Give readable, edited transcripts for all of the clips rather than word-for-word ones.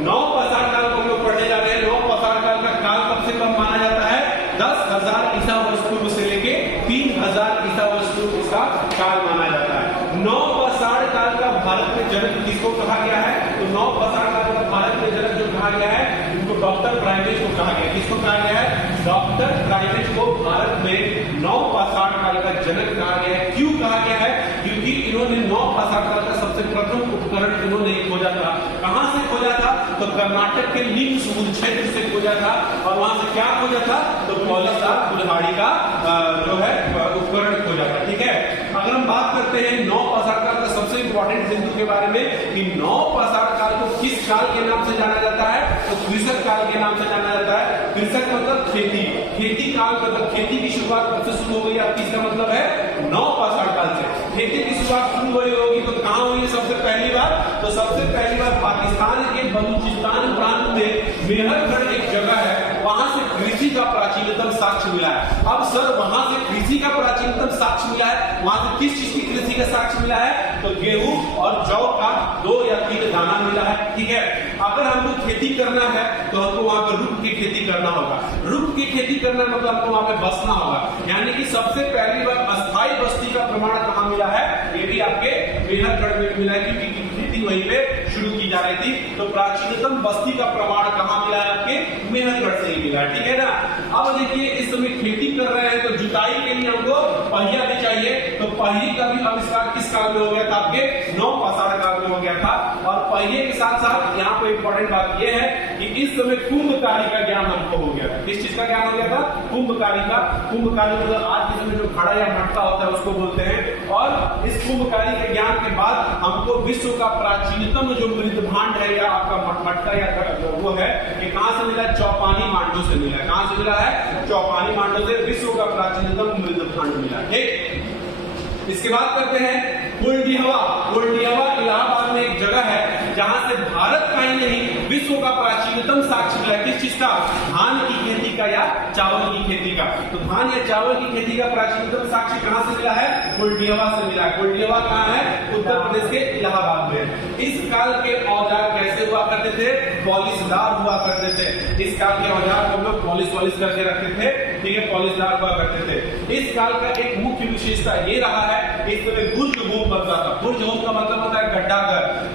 नौ पाषाण काल को हम लोग पढ़ने जा रहे हैं। नौ पाषाण काल का काल कब से कब माना जाता है? 10,000 ईसा वर्ष पूर्व से लेके 3,000 ईसा वर्ष पूर्व इसका काल माना जाता है। नौ पाषाण काल का भारत में जनक किसको कहा गया है? तो नौ पाषाण काल का भारत में जनक जो कहा गया है उनको डॉक्टर प्राइमेज को कहा गया। किसको कहा गया है? डॉक्टर प्राइमेज को भारत में नौ पाषाण काल का जनक कहा गया है। क्यों कहा गया है? क्योंकि इन्होंने नौ पाषाण काल का सबसे प्रथम उपकरण इन्होंने खोजा था। कहां से खोजा था? तो कर्नाटक के लिंग समुद्र क्षेत्र से खोजा था। और वहां से क्या खोजा था? तो पॉलीस्टार कुल्हाड़ी का जो है उपकरण खोजा था। ठीक है, अगर हम बात करते हैं नौ पाषाण काल का सबसे इंपॉर्टेंट बिंदु के बारे में कि नौ पाषाण काल को किस काल के नाम से जाना जाता है? तो कृषक काल के नाम से जाना जाता है। कृषक मतलब खेती, खेती काल मतलब खेती की शुरुआत कब से शुरू हो गई? आपकी इसका मतलब है नौ पाषाण काल से खेती की शुरुआत शुरू हुई होगी। तो कहां हुई है सबसे पहली बार? तो सबसे पहली बार पाकिस्तान के बलूचिस्तान प्रांत में मेहरगढ़ एक जगह है, वहां से कृषि का प्राचीनतम साक्ष्य मिला है। अब सर वहां से कृषि का प्राचीनतम साक्ष्य मिला है, वहां से किस चीज की कृषि का साक्ष्य मिला है? तो गेहूं और जौ का 2 या 3 दाना मिला है। ठीक है, अगर हमको खेती करना है तो हमको वहां पर रुक के खेती करना होगा। रुक के खेती करना मतलब हमको वहां पे बसना होगा। यानी कि सबसे पहली बार अस्थायी बस्ती का प्रमाण कहां मिला है? ये भी आपके मेहरगढ़ में मिला है, क्योंकि खेती वहीं पे शुरू की जा रही थी। तो प्राचीनतम बस्ती का प्रमाण कहां मिला है? आपके मेहरगढ़ से ही मिला है। ठीक है ना। अब देखिए इस समय खेती कर रहे हैं तो जुताई के लिए हमको पहिया भी चाहिए। तो पहिए का भी आविष्कार किस काल में हो गया था? आपके नौ पाषाण काल में हो गया था। और पहिए के साथ साथ यहाँ पे इंपॉर्टेंट बात यह है कि इस समय कुंभकारी का ज्ञान हमको हो गया था। किस चीज का ज्ञान हो गया था? कुंभकारी का। कुंभकारी मतलब आज के समय जो घड़ा या मटका होता है उसको बोलते हैं। और इस कुंभकारी के ज्ञान के बाद हमको विश्व का प्राचीनतम जो मृत भांड है या आपका मटका या वो है, ये कहां से मिला? चौपानी मांडू से मिला। कहां से मिला है? चौपानी मांडू से विश्व का प्राचीनतम मृत भांड मिला। ठीक, इसके बाद करते हैं कुलडीहवा। कुलडीहवा इलाहाबाद में एक जगह है जहां से भारत का ही नहीं विश्व का प्राचीनतम साक्ष्य मिला। किस चीज का? धान की खेती का या चावल की खेती का। तो धान या चावल की खेती का प्राचीनतम साक्ष्य कहां से मिला है? कुलडीहवा से मिला। कुलडीहवा कहां है? उत्तर प्रदेश के इलाहाबाद में। इस काल के औजार कैसे हुआ करते थे? पॉलिशदार हुआ करते थे। इस काल के औजार को हम लोग पॉलिश करके रखते थे। ठीक है, पॉलिशदार हुआ करते थे। इस काल का एक मुख्य विशेषता ये रहा है, इस समय बुर्ज होम बनता था। बुर्ज होम का मतलब होता है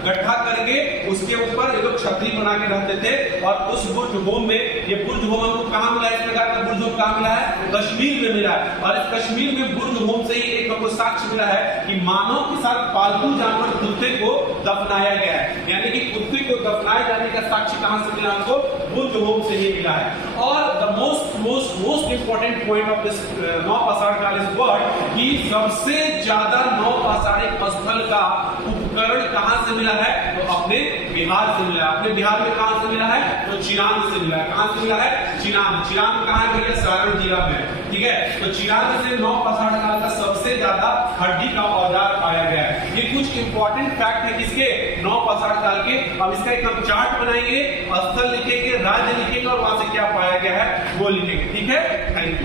गड्ढा करके उसके ऊपर ये लोग छतरी बना के रहते थे। और उस बुर्ज होम में, ये बुर्ज होम हमको कहां मिला? इस प्रकार का बुर्ज होम कहां मिला है? कश्मीर में मिला है। और इस कश्मीर में बुर्ज होम से ही एक हमको साक्ष्य मिला है कि मानव के साथ पालतू जानवर कुत्ते को दफनाया गया है। यानी कि कुत्ते को दफनाए जाने का साक्ष्य कहां से मिला हमको? बुर्ज होम से ही मिला है। और the most important point of this नौ पाषाण काल इज व्हाट कि सबसे ज्यादा नौ पाषाणिक स्थल का उपकरण कहां से मिला है? तो अपने बिहार से मिला है। अपने बिहार में कहां से मिला है? तो चिरांद से मिला है। कहां से मिला है? चिरांद कहां है भैया? सारण जिला में। ठीक है, तो चिरांद से नौ पाषाण काल का सबसे ज्यादा हड्डी का औजार पाया गया है। ये कुछ इंपॉर्टेंट फैक्ट है किसके? नौ पाषाण काल के। अब इसका एक हम चार्ट बनाएंगे, स्थल लिखेंगे, राज्य लिखेंगे और वहां से क्या पाया गया है वो लिखेंगे। ठीक है, थैंक यू।